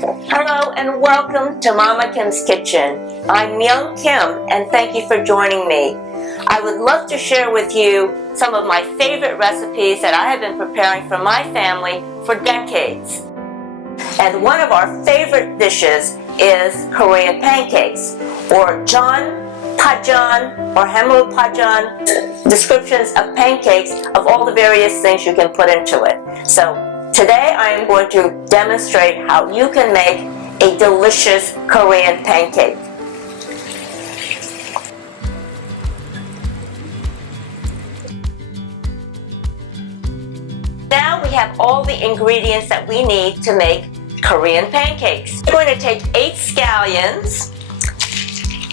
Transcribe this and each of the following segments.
Hello and welcome to Mama Kim's Kitchen. I'm Myung Kim and thank you for joining me. I would love to share with you some of my favorite recipes that I have been preparing for my family for decades. And one of our favorite dishes is Korean pancakes, or Jon Pajan or Hemu Pajan, descriptions of pancakes of all the various things you can put into it. So today I am going to demonstrate how you can make a delicious Korean pancake. Now we have all the ingredients that we need to make Korean pancakes. We're going to take 8 scallions,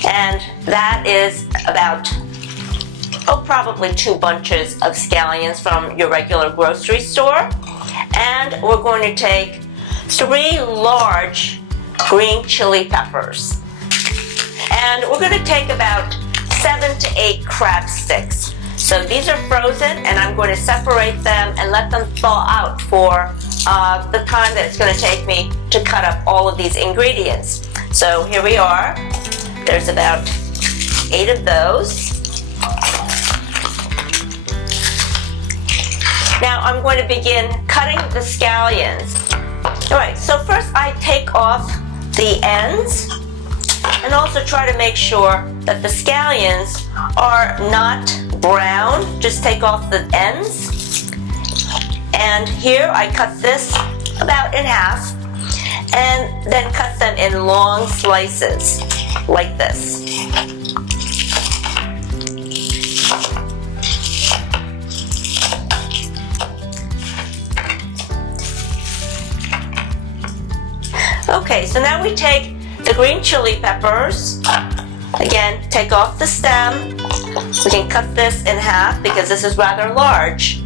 and that is about, probably 2 bunches of scallions from your regular grocery store. And we're going to take 3 large green chili peppers. And we're going to take about 7 to 8 crab sticks. So these are frozen, and I'm going to separate them and let them thaw out for the time that it's going to take me to cut up all of these ingredients. So here we are. There's about 8 of those. Now I'm going to begin cutting the scallions. Alright, so first I take off the ends and also try to make sure that the scallions are not brown. Just take off the ends. And here I cut this about in half and then cut them in long slices like this. Okay, so now we take the green chili peppers. Again, take off the stem. We can cut this in half because this is rather large.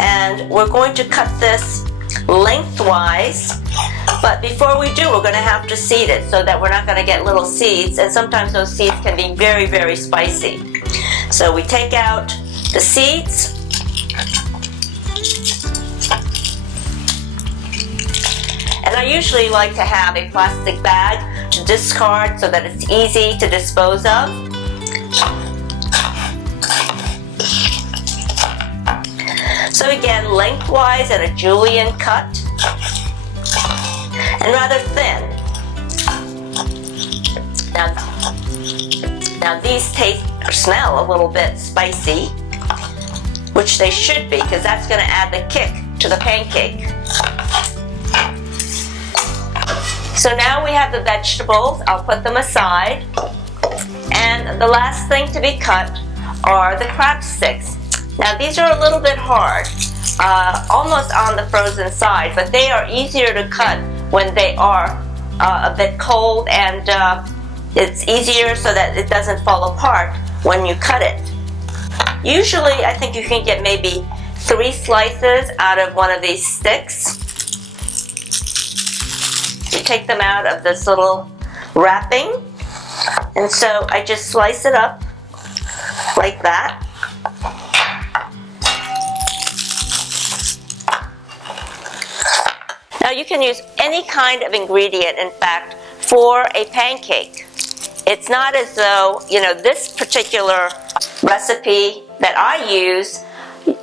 And we're going to cut this lengthwise. But before we do, we're going to have to seed it so that we're not going to get little seeds. And sometimes those seeds can be very, very spicy. So we take out the seeds. And I usually like to have a plastic bag to discard so that it's easy to dispose of. So again, lengthwise at a julienne cut, and rather thin. Now these taste or smell a little bit spicy, which they should be, because that's going to add the kick to the pancake. So now we have the vegetables. I'll put them aside. And the last thing to be cut are the crab sticks. Now these are a little bit hard, almost on the frozen side, but they are easier to cut when they are a bit cold, and it's easier so that it doesn't fall apart when you cut it. Usually I think you can get maybe 3 slices out of one of these sticks. You take them out of this little wrapping, and so I just slice it up like that. Now you can use any kind of ingredient, in fact, for a pancake. It's not as though, this particular recipe that I use,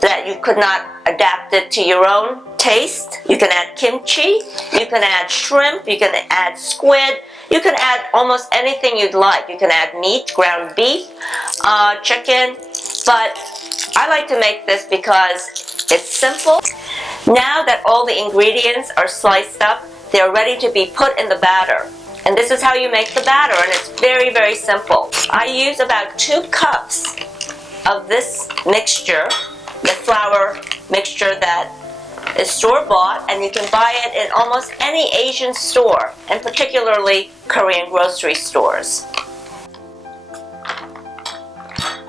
that you could not adapt it to your own taste. You can add kimchi, you can add shrimp, you can add squid, you can add almost anything you'd like. You can add meat, ground beef, chicken, but I like to make this because it's simple. Now that all the ingredients are sliced up, they're ready to be put in the batter. And this is how you make the batter, and it's very, very simple. I use about 2 cups of this mixture, the flour mixture that is store-bought, and you can buy it in almost any Asian store, and particularly Korean grocery stores.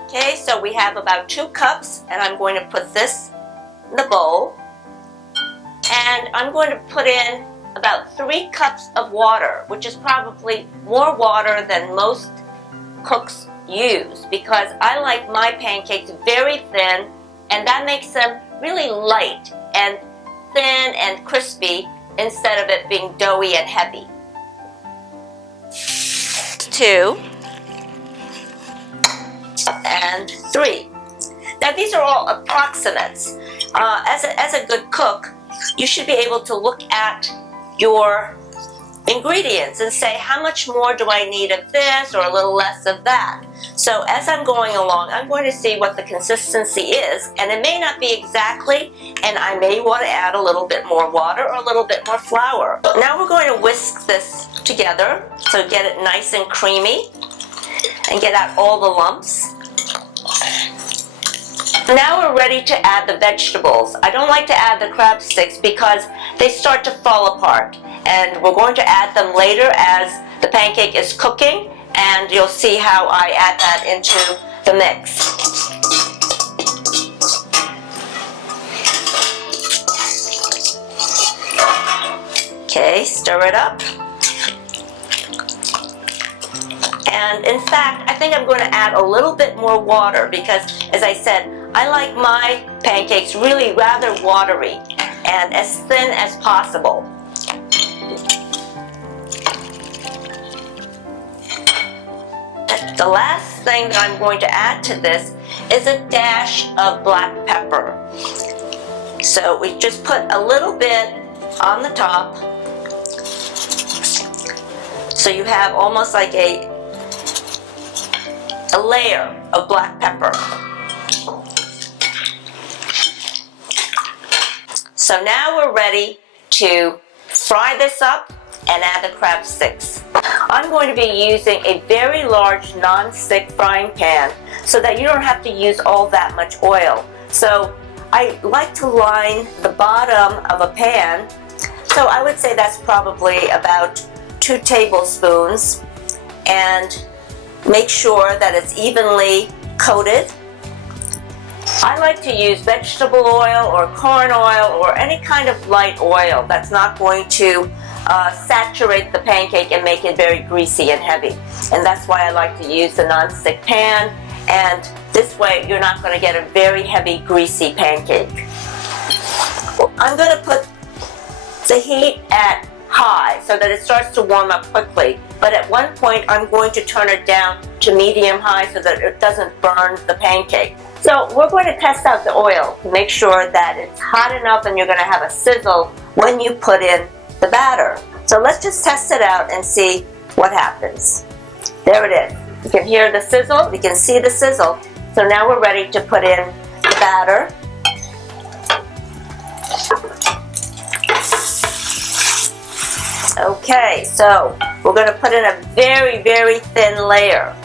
Okay, so we have about 2 cups, and I'm going to put this in the bowl. And I'm going to put in about 3 cups of water, which is probably more water than most cooks use, because I like my pancakes very thin, and that makes them really light and thin and crispy instead of it being doughy and heavy. 2 and 3. Now these are all approximates. As a good cook, you should be able to look at your ingredients and say, how much more do I need of this or a little less of that? So as I'm going along, I'm going to see what the consistency is, and it may not be exactly, and I may want to add a little bit more water or a little bit more flour. Now we're going to whisk this together, so get it nice and creamy and get out all the lumps. Now we're ready to add the vegetables. I don't like to add the crab sticks because they start to fall apart, and we're going to add them later as the pancake is cooking, and you'll see how I add that into the mix. Okay, stir it up. And in fact, I think I'm going to add a little bit more water because, as I said, I like my pancakes really rather watery and as thin as possible. The last thing that I'm going to add to this is a dash of black pepper. So we just put a little bit on the top, so you have almost like a layer of black pepper. So now we're ready to fry this up and add the crab sticks. I'm going to be using a very large non-stick frying pan so that you don't have to use all that much oil. So I like to line the bottom of a pan, so I would say that's probably about 2 tablespoons, and make sure that it's evenly coated. I like to use vegetable oil or corn oil or any kind of light oil that's not going to saturate the pancake and make it very greasy and heavy. And that's why I like to use the non-stick pan, and this way you're not going to get a very heavy, greasy pancake. I'm going to put the heat at high so that it starts to warm up quickly, but at one point I'm going to turn it down to medium-high so that it doesn't burn the pancake. So we're going to test out the oil to make sure that it's hot enough and you're going to have a sizzle when you put in the batter. So let's just test it out and see what happens. There it is. You can hear the sizzle, you can see the sizzle. So now we're ready to put in the batter. Okay, so we're going to put in a very, very thin layer.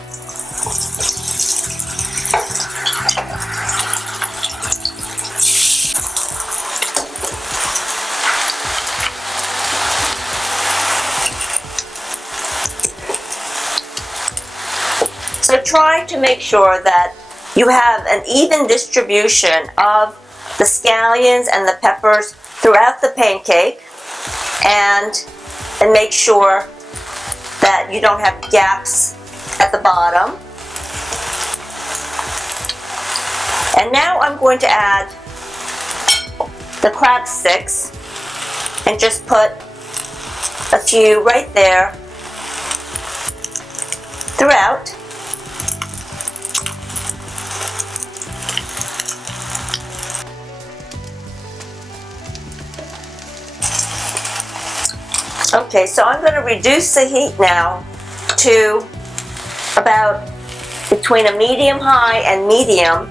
So try to make sure that you have an even distribution of the scallions and the peppers throughout the pancake, and make sure that you don't have gaps at the bottom. And now I'm going to add the crab sticks and just put a few right there throughout. Okay, so I'm going to reduce the heat now to about between a medium-high and medium,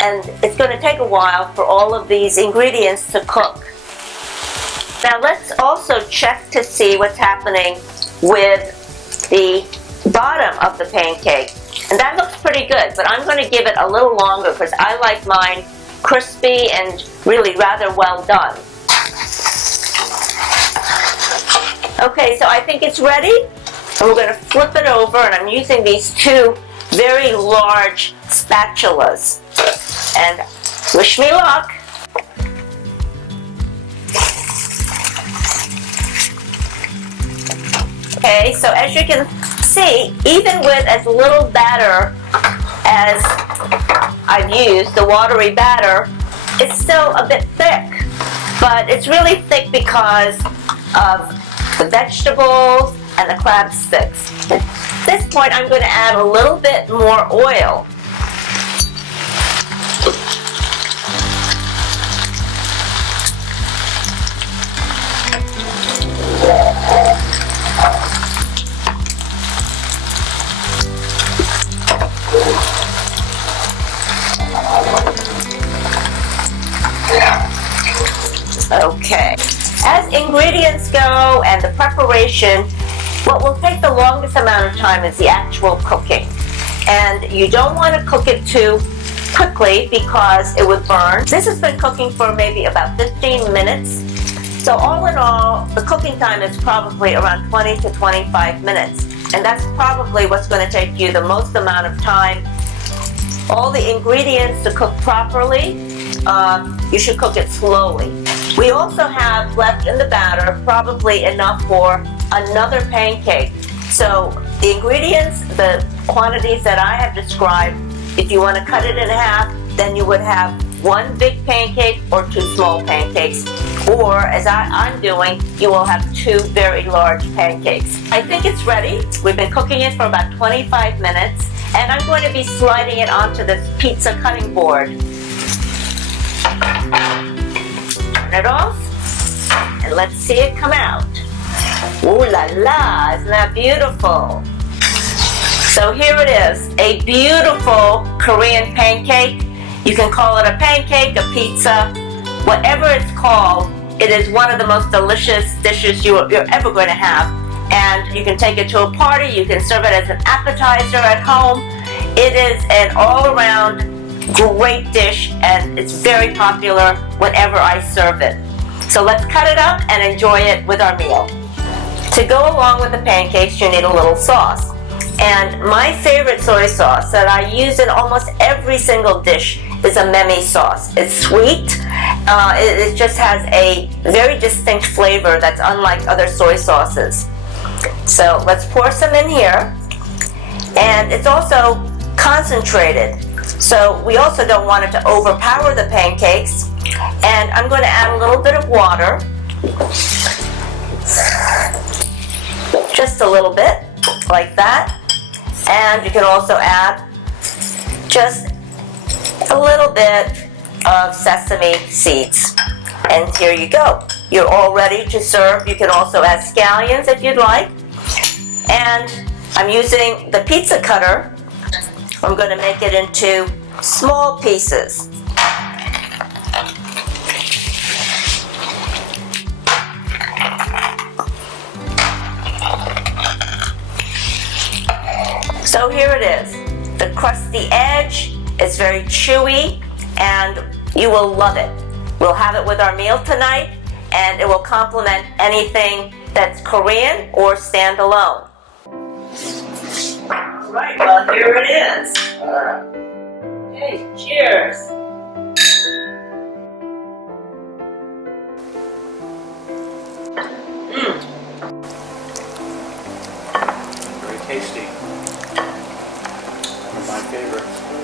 and it's going to take a while for all of these ingredients to cook. Now let's also check to see what's happening with the bottom of the pancake. And that looks pretty good, but I'm going to give it a little longer because I like mine crispy and really rather well done. Okay, so I think it's ready, and we're going to flip it over, and I'm using these 2 very large spatulas. And wish me luck. Okay, so as you can see, even with as little batter as I've used, the watery batter, it's still a bit thick. But it's really thick because of the vegetables and the crab sticks. At this point, I'm going to add a little bit more oil. Okay. As ingredients go and the preparation, what will take the longest amount of time is the actual cooking. And you don't want to cook it too quickly because it would burn. This has been cooking for maybe about 15 minutes. So all in all, the cooking time is probably around 20 to 25 minutes. And that's probably what's going to take you the most amount of time. All the ingredients to cook properly, you should cook it slowly. We also have left in the batter probably enough for another pancake. So the ingredients, the quantities that I have described, if you want to cut it in half, then you would have one big pancake or two small pancakes. Or, as I'm doing, you will have two very large pancakes. I think it's ready. We've been cooking it for about 25 minutes. And I'm going to be sliding it onto this pizza cutting board. Turn it off. And let's see it come out. Ooh la la, isn't that beautiful? So here it is, a beautiful Korean pancake. You can call it a pancake, a pizza, whatever it's called. It is one of the most delicious dishes you're ever going to have. And you can take it to a party, you can serve it as an appetizer at home. It is an all-around great dish, and it's very popular whenever I serve it. So let's cut it up and enjoy it with our meal. To go along with the pancakes, you need a little sauce. And my favorite soy sauce that I use in almost every single dish is a Momma sauce. It's sweet. It just has a very distinct flavor that's unlike other soy sauces. So let's pour some in here. And it's also concentrated. So we also don't want it to overpower the pancakes. And I'm going to add a little bit of water. Just a little bit, like that. And you can also add just a little bit of sesame seeds. And here you go. You're all ready to serve. You can also add scallions if you'd like. And I'm using the pizza cutter. I'm going to make it into small pieces. So here it is. The crusty edge is very chewy, and you will love it. We'll have it with our meal tonight, and it will complement anything that's Korean or standalone. All right, well, here it is. Okay, cheers. Very tasty. One of my favorites.